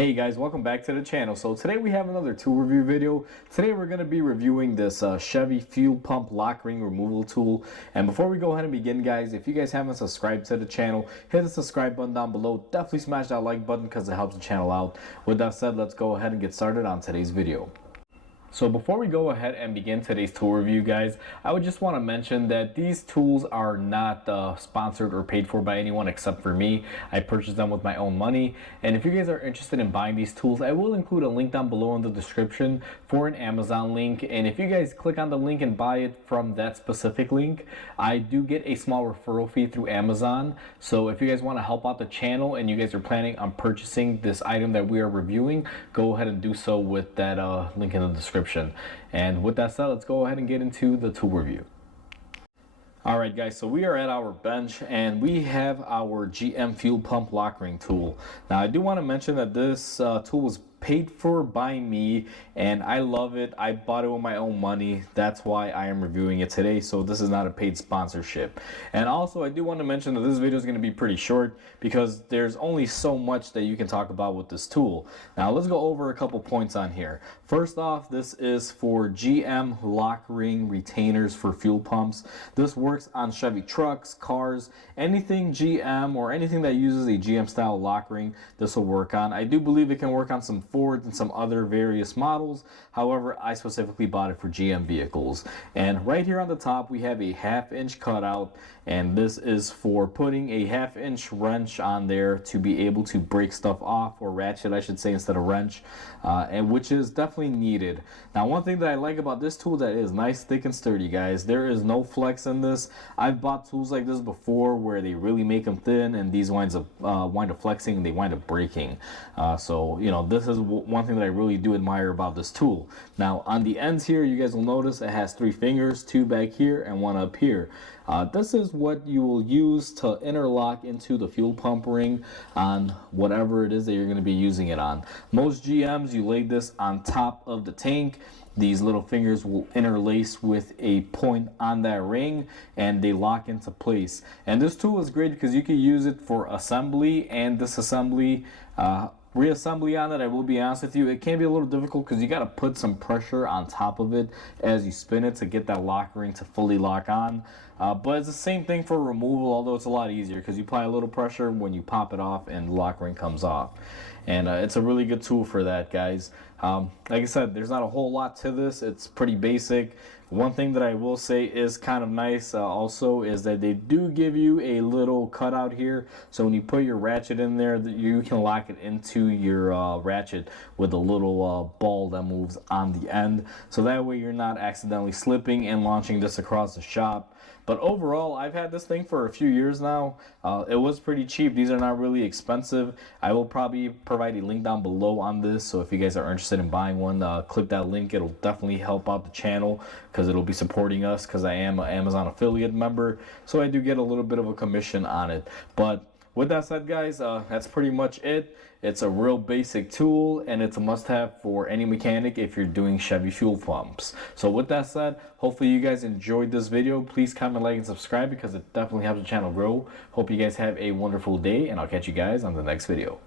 Hey guys, welcome back to the channel. So today we have another tool review video. Today we're going to be reviewing this Chevy fuel pump lock ring removal tool. And before we go ahead and begin, guys, if you guys haven't subscribed to the channel, hit the subscribe button down below. Definitely smash that like button because it helps the channel out. With that said, let's go ahead and get started on today's video. So before we go ahead and begin today's tool review, guys, I would just want to mention that these tools are not sponsored or paid for by anyone except for me. I purchased them with my own money. And if you guys are interested in buying these tools, I will include a link down below in the description for an Amazon link. And if you guys click on the link and buy it from that specific link, I do get a small referral fee through Amazon. So if you guys want to help out the channel and you guys are planning on purchasing this item that we are reviewing, go ahead and do so with that link in the description. And with that said, let's go ahead and get into the tool review. Alright guys, so we are at our bench and we have our GM fuel pump lock ring tool. Now I do want to mention that this tool was paid for by me and I love it. I bought it with my own money. That's why I am reviewing it today. So this is not a paid sponsorship. And also I do want to mention that this video is going to be pretty short because there's only so much that you can talk about with this tool. Now let's go over a couple points on here. First off, this is for GM lock ring retainers for fuel pumps. This works on Chevy trucks, cars, anything GM or anything that uses a GM style lock ring, this will work on. I do believe it can work on some Ford and some other various models. However, I specifically bought it for GM vehicles. And right here on the top we have a 1/2 inch cutout, and this is for putting a 1/2 inch wrench on there to be able to break stuff off, or ratchet I should say instead of wrench, and which is definitely needed. Now one thing that I like about this tool that is nice, thick and sturdy, guys, there is no flex in this. I've bought tools like this before where they really make them thin and these wind up flexing and they wind up breaking. So you know, this is one thing that I really do admire about this tool. Now on the ends here, you guys will notice it has 3 fingers, 2 back here and 1 up here. This is what you will use to interlock into the fuel pump ring on whatever it is that you're going to be using it on. Most GMs, you lay this on top of the tank. These little fingers will interlace with a point on that ring and they lock into place. And this tool is great because you can use it for assembly and disassembly. Reassembly on it, I will be honest with you, it can be a little difficult because you got to put some pressure on top of it as you spin it to get that lock ring to fully lock on. But it's the same thing for removal, although it's a lot easier because you apply a little pressure when you pop it off and the lock ring comes off. And it's a really good tool for that, guys. Like I said, there's not a whole lot to this. It's pretty basic. One thing that I will say is kind of nice also is that they do give you a little cutout here. So when you put your ratchet in there, you can lock it into your ratchet with a little ball that moves on the end. So that way you're not accidentally slipping and launching this across the shop. But overall, I've had this thing for a few years now. It was pretty cheap. These are not really expensive. I will probably provide a link down below on this. So if you guys are interested in buying one, click that link. It'll definitely help out the channel because it'll be supporting us because I am an Amazon affiliate member. So I do get a little bit of a commission on it. But with that said, guys, that's pretty much it. It's a real basic tool and it's a must-have for any mechanic if you're doing Chevy fuel pumps. So with that said, hopefully you guys enjoyed this video. Please comment, like, and subscribe because it definitely helps the channel grow. Hope you guys have a wonderful day and I'll catch you guys on the next video.